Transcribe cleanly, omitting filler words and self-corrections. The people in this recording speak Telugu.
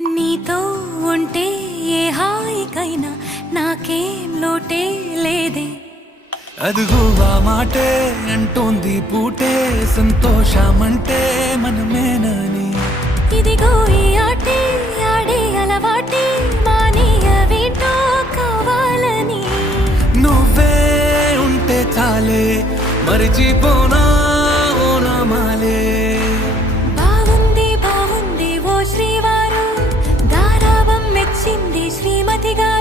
నీతో ఉంటే ఏ హాయికైనా నాకేం లోటే లేదే. అదుగు ఆ మాటే అంటోంది పూటే సంతోషమంటే మనమేనని. ఇదిగో ఈ ఆటే ఆడే అలవాటే మానేయవేంటో కావాలని. నువ్వే ఉంటే చాలే మరిచిపోనా ఓనమాలే. బాగుంది బాగుంది ఓ శ్రీవారు, గారాబం మెచ్చింది శ్రీమతి గారు.